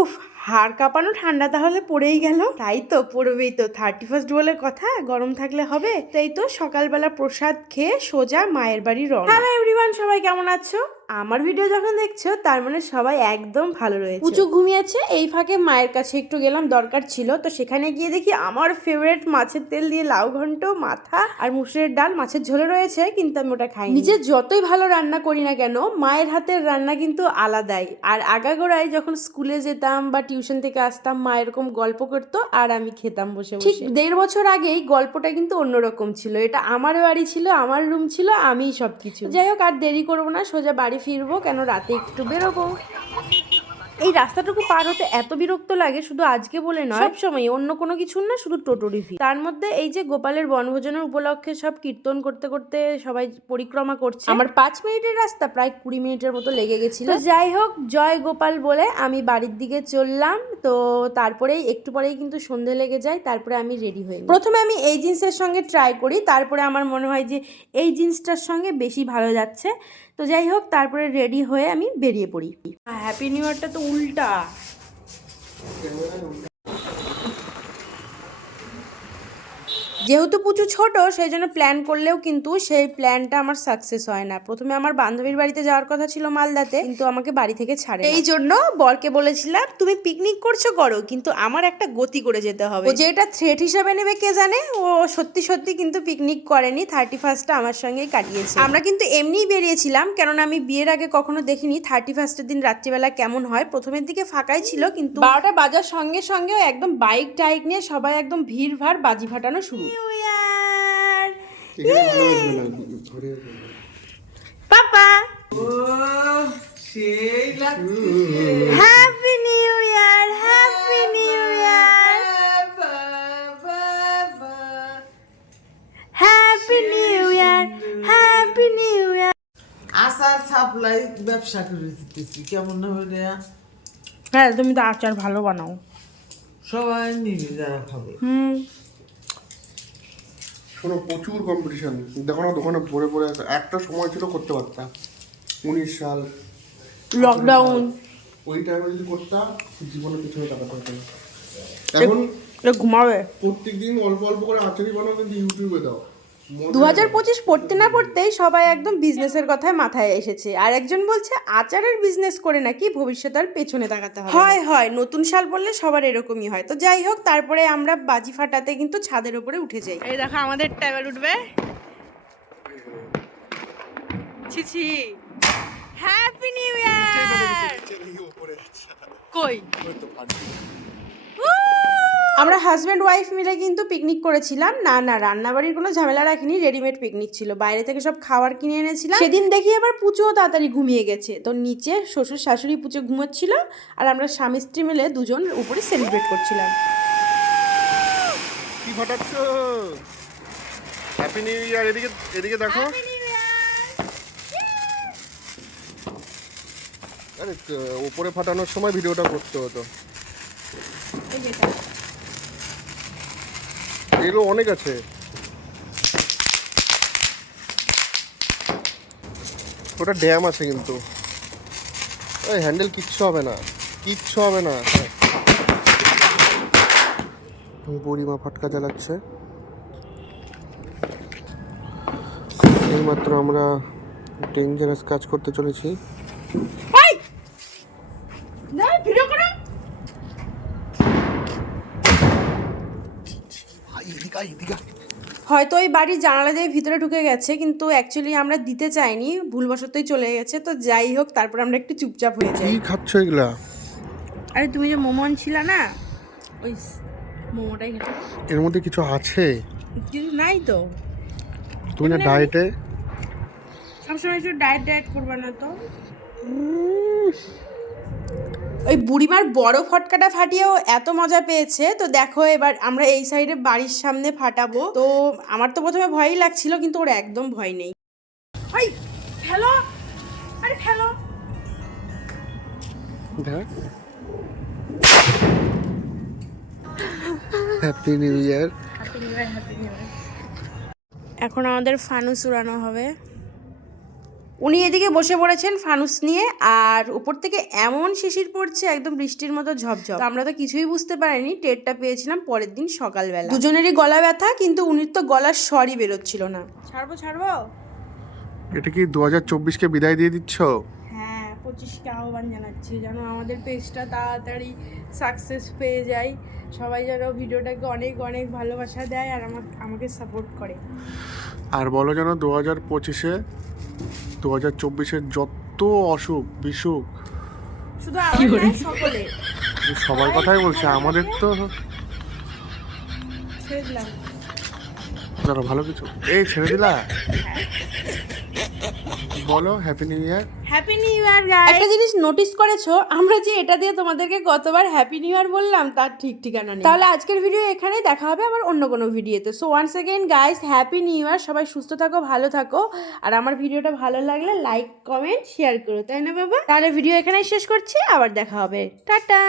উফ, হাড় কাঁপানো ঠান্ডা তাহলে পড়েই গেল। তাই তো পড়বেই তো, 31st বলে কথা, গরম থাকলে হবে। তাই তো সকালবেলা প্রসাদ খেয়ে সোজা মায়ের বাড়ি রওনা। হ্যালো এভরিওয়ান, সবাই কেমন আছো? আমার ভিডিও যখন দেখছো তার মানে সবাই একদম ভালো রয়েছে। পুচু ঘুমিয়েছে, এই ফাঁকে মায়ের কাছে একটু গেলাম, দরকার ছিল। তো সেখানে গিয়ে দেখি আমার ফেভারিট মাছের তেল দিয়ে লাউ ঘন্ট, মাথা আর মুসুরের ডাল মাছের ঝোলে রয়েছে, কিন্তু আমি ওটা খাইনি। নিজে যতই ভালো রান্না করি না কেন, মায়ের হাতের রান্না কিন্তু আলাদাই। আর আগাগোড়ায় যখন স্কুলে যেতাম বা টিউশন থেকে আসতাম, মা এরকম গল্প করতো আর আমি খেতাম বসে বসে। ঠিক 1.5 বছর আগেই গল্পটা কিন্তু অন্যরকম ছিল। এটা আমার বাড়ি ছিল, আমার রুম ছিল, আমিই সবকিছু। যাই হোক, আর দেরি করবো না, সোজা বাড়ি ফিরবো, কেন রাতে একটু বেরোবো। এই রাস্তাটুকু পার হতে এত বিরক্ত লাগে, শুধু আজকে বলে নয়, সব সময় অন্য কোনো কিছু না, শুধু টোটোরই ভিড়। তার মধ্যে এই যে গোপালের বনভোজনের উপলক্ষে সব কীর্তন করতে করতে সবাই পরিক্রমা করছে। আমার 5 মিনিটের রাস্তা প্রায় 20 মিনিটের মতো লেগে গেছিল। তো যাই হোক, জয় গোপাল বলে আমি বাড়ির দিকে চললাম। তো তারপরেই একটু পরেই কিন্তু সন্ধে লেগে যায়। তারপরে আমি রেডি হই। প্রথমে আমি এই জিন্সের সঙ্গে ট্রাই করি, তারপরে আমার মনে হয় যে এই জিন্সটার সঙ্গে বেশি ভালো যাচ্ছে। তো যাই হোক, তারপরে রেডি হয়ে আমি বেরিয়ে পড়ি। হ্যাপি নিউ ইয়ারটা তো উল্টা। যেহেতু পুচু ছোট, সেই জন্য প্ল্যান করলেও কিন্তু সেই প্ল্যানটা আমার সাকসেস হয় না। প্রথমে আমার বান্ধবীর বাড়িতে যাওয়ার কথা ছিল মালদাতে, কিন্তু আমাকে বাড়ি থেকে ছাড়ে। এই জন্য বরকে বলেছিলাম তুমি পিকনিক করছো করো, কিন্তু আমার একটা গতি করে যেতে হবে। ও যে এটা থ্রেট হিসাবে নেবে কে জানে। ও সত্যি সত্যি কিন্তু পিকনিক করেনি, 31st আমার সঙ্গেই কাটিয়েছে। আমরা কিন্তু এমনিই বেরিয়েছিলাম, কেননা আমি বিয়ের আগে কখনো দেখিনি 31st দিন রাত্রিবেলা কেমন হয়। প্রথমের দিকে ফাঁকাই ছিল, কিন্তু 12টা বাজার সঙ্গে সঙ্গে একদম বাইক টাইক নিয়ে সবাই একদম ভিড় ভাড়, বাজি ফাটানো শুরু। পাপা হ্যাপি নিউ ইয়ার, হ্যাপি নিউ ইয়ার, হ্যাপি নিউ ইয়ার, হ্যাপি নিউ ইয়ার। আচার সাপ্লাই ব্যবসা করে দিতেছি, কেমন হবে রে? হ্যাঁ, তুমি তো আচার ভালো বানাও। সবাই নিবে যারা খাবে। শোনো, প্রচুর কম্পিটিশন। দেখো না, দোকানে ভরে ভরে আছে। একটা সময় ছিল করতে পারতাম, 19 সাল লকডাউন, ওই টাইমে যদি করতাম জীবনে পিছনে টাকা পাইতাম। এখন ঘুমাবে। প্রত্যেকদিন অল্প অল্প করে আচারি বানাও, কিন্তু ইউটিউবে দাও। 2025 পড়তে না পড়তেই সবাই একদম বিজনেসের কথায় মাথায় এসেছে। আর একজন বলছে আচারের বিজনেস করে নাকি ভবিষ্যৎ আর পেছনে তাকাতে হবে। হয় হয়, নতুন সাল বললে সবার এরকমই হয়। তো যাই হোক, তারপরে আমরা বাজি ফাটাতে কিন্তু ছাদের উপরে উঠে যাই। এই দেখো আমাদের টাইবার উঠবে। ছিছি, হ্যাপি নিউ ইয়ার। কই আমরা হাজব্যান্ড ওয়াইফ মিলে কিন্তু পিকনিক করেছিলাম। না না, রান্নাবাড়ির কোনো ঝামেলা রাখিনি, রেডিমেড পিকনিক ছিল। বাইরে থেকে সব খাবার কিনে এনেছিলাম। সেদিন দেখি আবার পুচুও তাড়াতাড়ি ঘুমিয়ে গেছে। তো নিচে শ্বশুর শাশুড়ি পুচু ঘুমোচ্ছিল, আর আমরা স্বামী স্ত্রী মিলে দুজন উপরে সেলিব্রেট করছিলাম। কি ফাটাচ্ছ? হ্যাপি নিউ ইয়ার। এদিকে এদিকে দেখো। আরে উপরে ফাটানোর সময় ভিডিওটা করতে হতো। এগুলো অনেক আছে। ওটা ড্যাম আছে, কিন্তু ওই হ্যান্ডেল কিচ্ছু হবে না, কিচ্ছু হবে না। বুড়িমা ফাটকা জ্বালাচ্ছে। এইমাত্র আমরা ডেঞ্জারাস কাজ করতে চলেছি। হয়তো ওই বাড়ির জানালা দিয়ে ভিতরে ঢুকে গেছে, কিন্তু অ্যাকচুয়ালি আমরা দিতে চাইনি, ভুলবশতই চলে গেছে। তো যাই হোক, তারপর আমরা একটু চুপচাপ হয়ে যাই। কি খাচ্ছ এগুলা? আরে তুমি যে মোমো ছিল না, ওই মোমোটাই খেতে। এর মধ্যে কিছু আছে? কিছু নাই তো। তুমি না ডায়েটে? সবসময় একটু ডায়েট করবে না তো। ওই বুড়িমার বড় ফটকাটা ফাটিয়েও এত মজা পেয়েছে। তো দেখো, এবার আমরা এই সাইডে বাড়ির সামনে ফাটাবো। তো আমার তো প্রথমে ভয়ই লাগছিল, কিন্তু ওর একদম ভয় নেই। ওই হ্যালো, আরে হ্যালো, হ্যাপি নিউ ইয়ার। এখন আমাদের ফানুস উড়ানো হবে। উনি এদিকে বসে পড়েছেন ফানুস নিয়ে, আর উপর থেকে এমন শিশির পড়ছে একদম বৃষ্টির মতো ঝপঝপ। তো আমরা তো কিছুই বুঝতে পারিনি, টেরটা পেয়েছিলাম পরের দিন সকালবেলা। দুজনেরই গলা ব্যথা, কিন্তু উনির তো গলার স্বরই বেরোচ্ছিল না। ছাড়বো ছাড়বো। এটা কি 2024কে বিদায় দিয়ে দিচ্ছ? হ্যাঁ, 25কে আহ্বান জানাচ্ছি যেন আমাদের পেজটা তাড়াতাড়ি সাকসেস পেয়ে যায়, সবাই যেন ভিডিওটাকে অনেক অনেক ভালোবাসা দেয় আর আমাকে সাপোর্ট করে। আর বলো যেন 2024-এর যত অসুখ বিসুখ, শুধু আমার নয়, সকলে সবার কথাই বলছে, আমাদের তো ছেড়ে দিলাম। ধরো ভালো কিছু এই ছেড়ে দিলা। বলো হ্যাপি নিউ ইয়ার। হ্যাপি নিউ ইয়ার গাইস। একটা জিনিস নোটিস করেছো, আমরা যে এটা দিয়ে তোমাদেরকে কতবার হ্যাপি নিউ ইয়ার বললাম তার ঠিক ঠিকানা নেই। তাহলে আজকের ভিডিও এখানেই, দেখা হবে আবার অন্য কোনো ভিডিওতে। So once again guys, happy new year. সবাই সুস্থ থাকো, ভালো থাকো, আর আমার ভিডিওটা ভালো লাগলে লাইক কমেন্ট শেয়ার করো, তাই না বাবা? তাহলে ভিডিও এখানেই শেষ করছি, আবার দেখা হবে, টাটা।